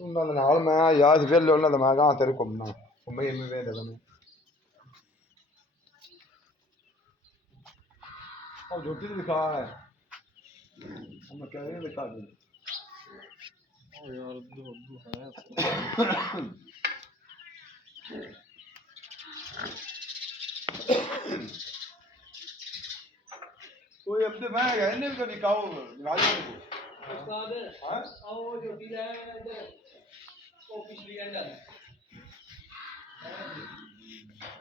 ਉਹਨਾਂ ਦੇ ਨਾਲ ਮੈਂ ਯਾਦ ਵੇਲੇ ਉਹਨਾਂ ਦਾ ਮੈਂ ਕਹਾਂ ਤੇਰੇ ਘੁੰਮਣਾ ਘੁੰਮੇ ਮੈਂ ਵੇਖ ਦੇਣਾ ਉਹ ਜੋਤੀ ਨੂੰ ਦਿਖਾ ਹੈ ਮੈਂ ਕਹਿ ਰਿਹਾ ਦਿਖਾ ਦੇ ਉਹ ਯਾਰ ਦੋ ਹੈ कोई अब तो मैं गया नहीं तो निकाओ राजा को उस्ताद हां आओ जो भी है इधर वो पिछली एंड है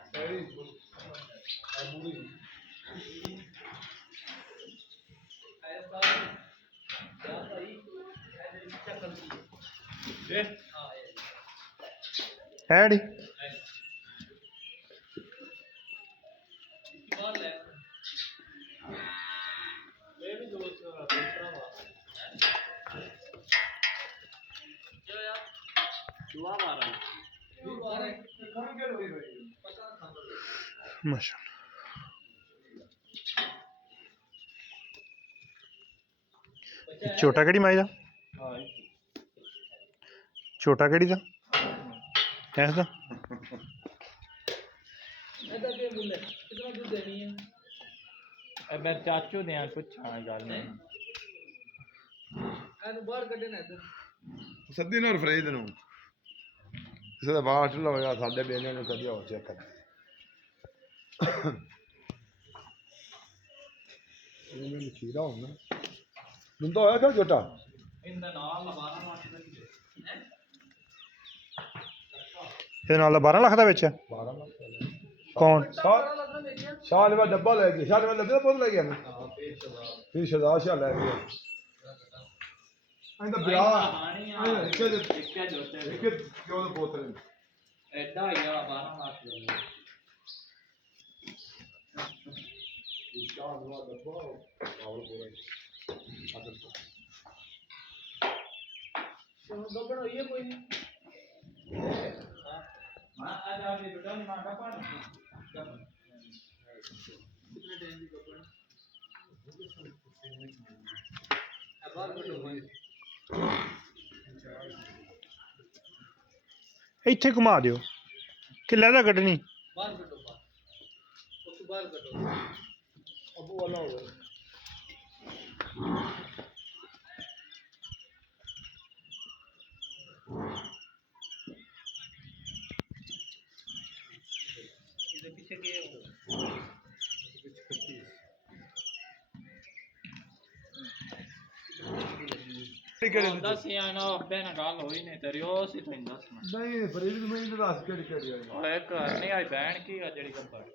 सही अबूरी आया साहब क्या भाई ऐसे क्या करती है हां हैडी बाहर ले मैं भी दोस्त दूसरा क्या यार दुआ मारा कौन क्या हुई भाई पता था माशाअल्लाह छोटा केड़ी माई दा हां छोटा केड़ी दा ऐसा ऐसा के बोले कितना दूध देनी है ए मैं चाचू ने पूछा गल नहीं एनु बाहर कढे ना इधर सद्दी ना फरीद नु इसे दा बाहर ढिला होया साडे बेने नु कदिया हो चेक कर ये में खीरा होना दुंदा होया क्या छोटा इंदा नाल 12 लाख दा है ये नाल 12 लाख दा बेच 12 लाख कौन शाह ने डब्बा ले गया शाह ने डब्बे बहुत ले गया ना फिर शदा शाह ले गया ainda bra एक जोते एक क्यों तो बोतल एडा ही वाला 12 लाख दा शाह ने डब्बा और पूरा असल तो डब्बा ये कोई नहीं मां आज आपने दुकान में डब्बा कितने टाइम की कपड़ा अब बार कटो ਇੱਥੇ ਘੁਮਾ ਦਿਓ ਕਿੱਲੇ ਦਾ ਕੱਢਣੀ बाहर कटो बाहर उस बाहर कटो अबू वाला हो गया इधर पीछे गए हो दस या ना बेना गाल होई नहीं तेरी ओ सी तो दस नहीं फरीद में ही दस केड़ी केड़ी आई ओ एक नहीं आई बहन की जेडी कंपनी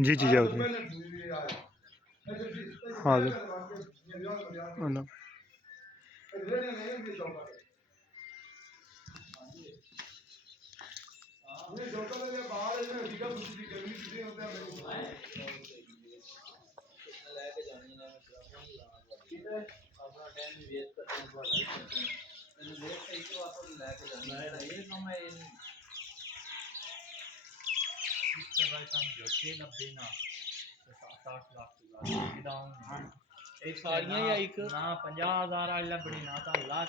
जी जी जाओ हाँ अपना टाइम वेस्ट करते हैं वो लाइफ करते हैं मैंने वेस्ट कई तो आपको लेके जाना है ये काम है इस तरह का जो 90 ना 7-8 लाख की डाउन एक सारियां या एक ना 50,000 वाली बड़ी ना तो लाख